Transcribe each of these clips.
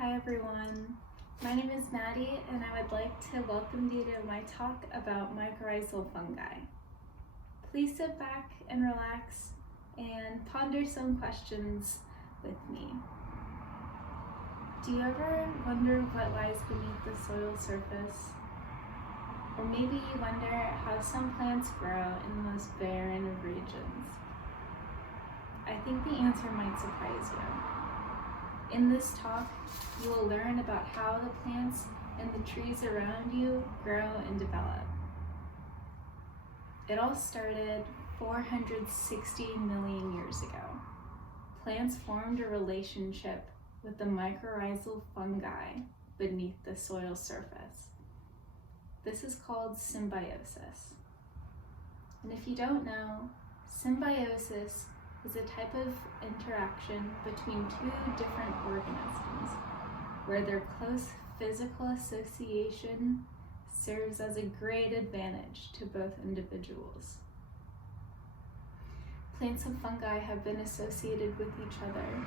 Hi everyone, my name is Maddie and I would like to welcome you to my talk about mycorrhizal fungi. Please sit back and relax and ponder some questions with me. Do you ever wonder what lies beneath the soil surface? Or maybe you wonder how some plants grow in the most barren of regions. I think the answer might surprise you. In this talk, you will learn about how the plants and the trees around you grow and develop. It all started 460 million years ago. Plants formed a relationship with the mycorrhizal fungi beneath the soil surface. This is called symbiosis. And if you don't know, symbiosis is a type of interaction between two different organisms where their close physical association serves as a great advantage to both individuals. Plants and fungi have been associated with each other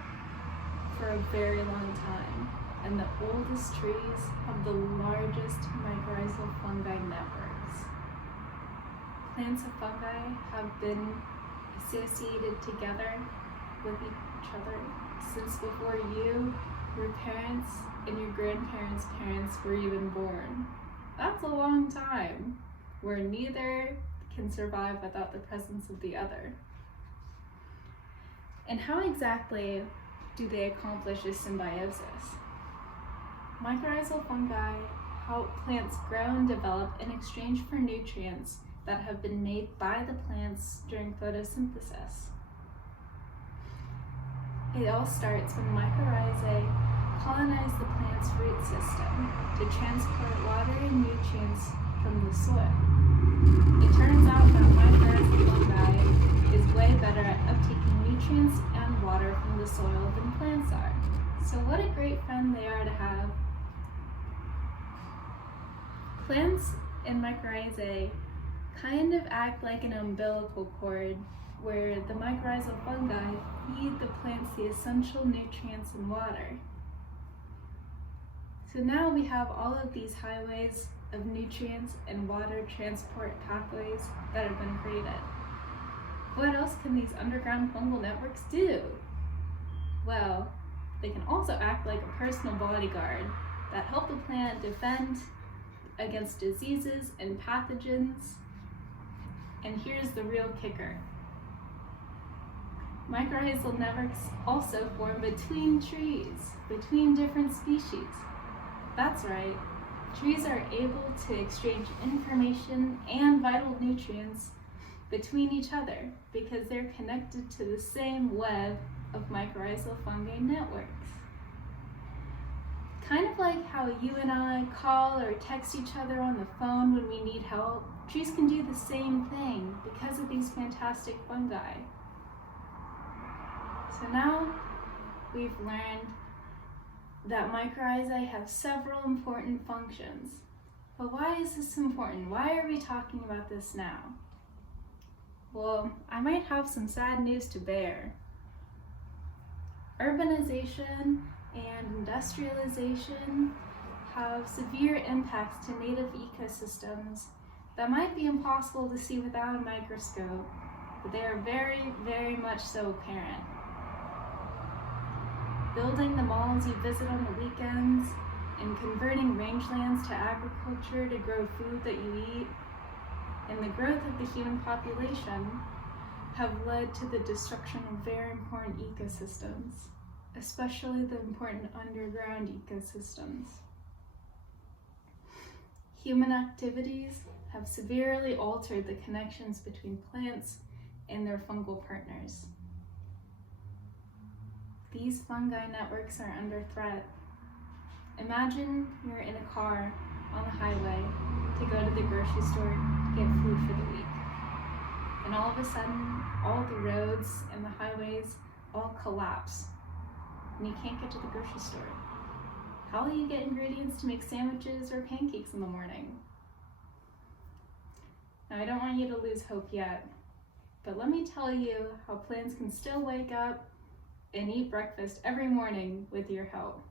for a very long time, and the oldest trees have the largest mycorrhizal fungi networks. Plants and fungi have been associated together with each other since before you, your parents, and your grandparents' parents were even born. That's a long time, where neither can survive without the presence of the other. And how exactly do they accomplish this symbiosis? Mycorrhizal fungi help plants grow and develop in exchange for nutrients that have been made by the plants during photosynthesis. It all starts when mycorrhizae colonize the plant's root system to transport water and nutrients from the soil. It turns out that mycorrhizal fungi is way better at uptaking nutrients and water from the soil than plants are. So what a great friend they are to have. Plants and mycorrhizae kind of act like an umbilical cord where the mycorrhizal fungi feed the plants the essential nutrients and water. So now we have all of these highways of nutrients and water transport pathways that have been created. What else can these underground fungal networks do? Well, they can also act like a personal bodyguard that help the plant defend against diseases and pathogens. And here's the real kicker. Mycorrhizal networks also form between trees, between different species. That's right, trees are able to exchange information and vital nutrients between each other because they're connected to the same web of mycorrhizal fungi networks. Kind of like how you and I call or text each other on the phone when we need help, trees can do the same thing because of these fantastic fungi. So now we've learned that mycorrhizae have several important functions. But why is this important? Why are we talking about this now? Well, I might have some sad news to bear. Urbanization and industrialization have severe impacts to native ecosystems that might be impossible to see without a microscope, but they are very, very much so apparent. Building the malls you visit on the weekends and converting rangelands to agriculture to grow food that you eat, and the growth of the human population have led to the destruction of very important ecosystems, especially the important underground ecosystems. Human activities have severely altered the connections between plants and their fungal partners. These fungi networks are under threat. Imagine you're in a car on the highway to go to the grocery store to get food for the week. And all of a sudden, all the roads and the highways all collapse, and you can't get to the grocery store. How will you get ingredients to make sandwiches or pancakes in the morning? Now, I don't want you to lose hope yet, but let me tell you how plants can still wake up and eat breakfast every morning with your help.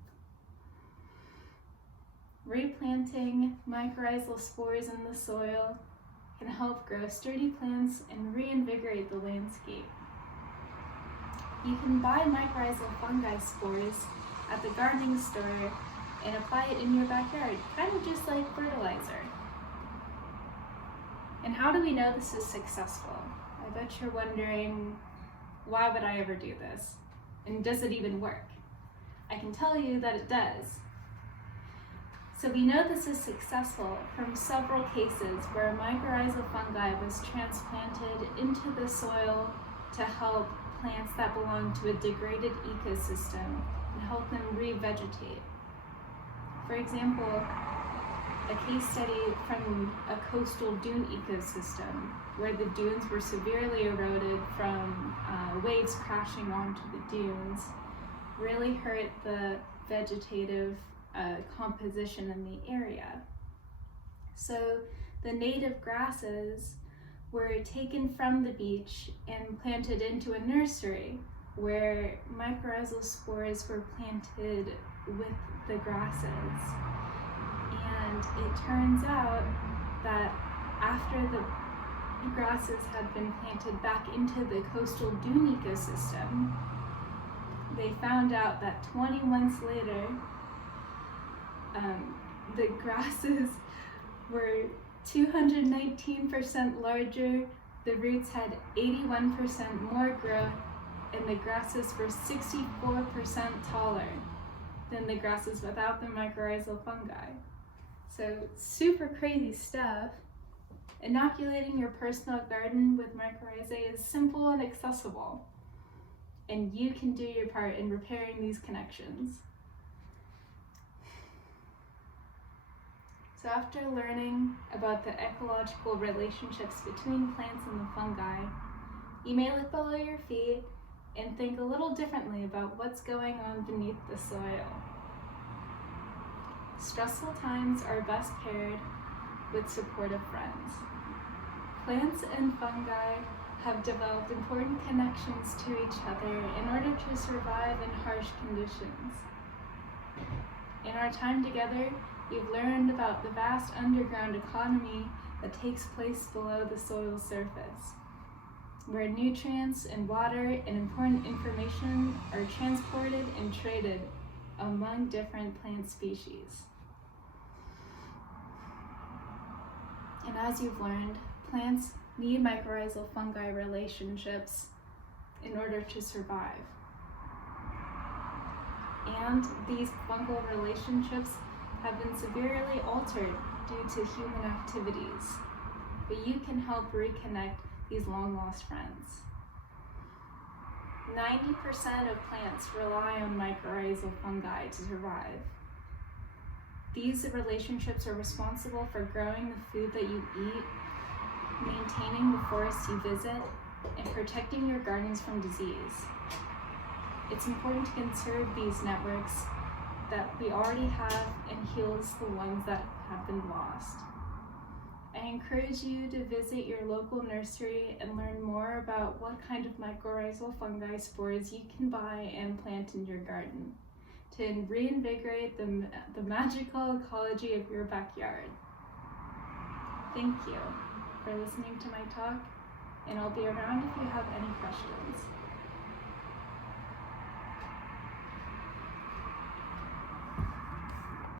replanting mycorrhizal spores in the soil can help grow sturdy plants and reinvigorate the landscape. You can buy mycorrhizal fungi spores at the gardening store and apply it in your backyard, kind of just like fertilizer. And how do we know this is successful? I bet you're wondering, why would I ever do this? And does it even work? I can tell you that it does. So we know this is successful from several cases where mycorrhizal fungi was transplanted into the soil to help plants that belong to a degraded ecosystem and help them revegetate. For example, a case study from a coastal dune ecosystem where the dunes were severely eroded from waves crashing onto the dunes really hurt the vegetative composition in the area. So the native grasses were taken from the beach and planted into a nursery where mycorrhizal spores were planted with the grasses. And it turns out that after the grasses had been planted back into the coastal dune ecosystem, they found out that 20 months later, the grasses were 219% larger, the roots had 81% more growth, and the grasses were 64% taller than the grasses without the mycorrhizal fungi. So super crazy stuff. Inoculating your personal garden with mycorrhizae is simple and accessible, and you can do your part in repairing these connections. So after learning about the ecological relationships between plants and the fungi, you may look below your feet and think a little differently about what's going on beneath the soil. Stressful times are best paired with supportive friends. Plants and fungi have developed important connections to each other in order to survive in harsh conditions. In our time together, you've learned about the vast underground economy that takes place below the soil's surface, where nutrients and water and important information are transported and traded among different plant species. And as you've learned, plants need mycorrhizal fungi relationships in order to survive. And these fungal relationships have been severely altered due to human activities, but you can help reconnect these long-lost friends. 90% of plants rely on mycorrhizal fungi to survive. These relationships are responsible for growing the food that you eat, maintaining the forests you visit, and protecting your gardens from disease. It's important to conserve these networks that we already have and heals the ones that have been lost. I encourage you to visit your local nursery and learn more about what kind of mycorrhizal fungi spores you can buy and plant in your garden to reinvigorate the magical ecology of your backyard. Thank you for listening to my talk, and I'll be around if you have any questions.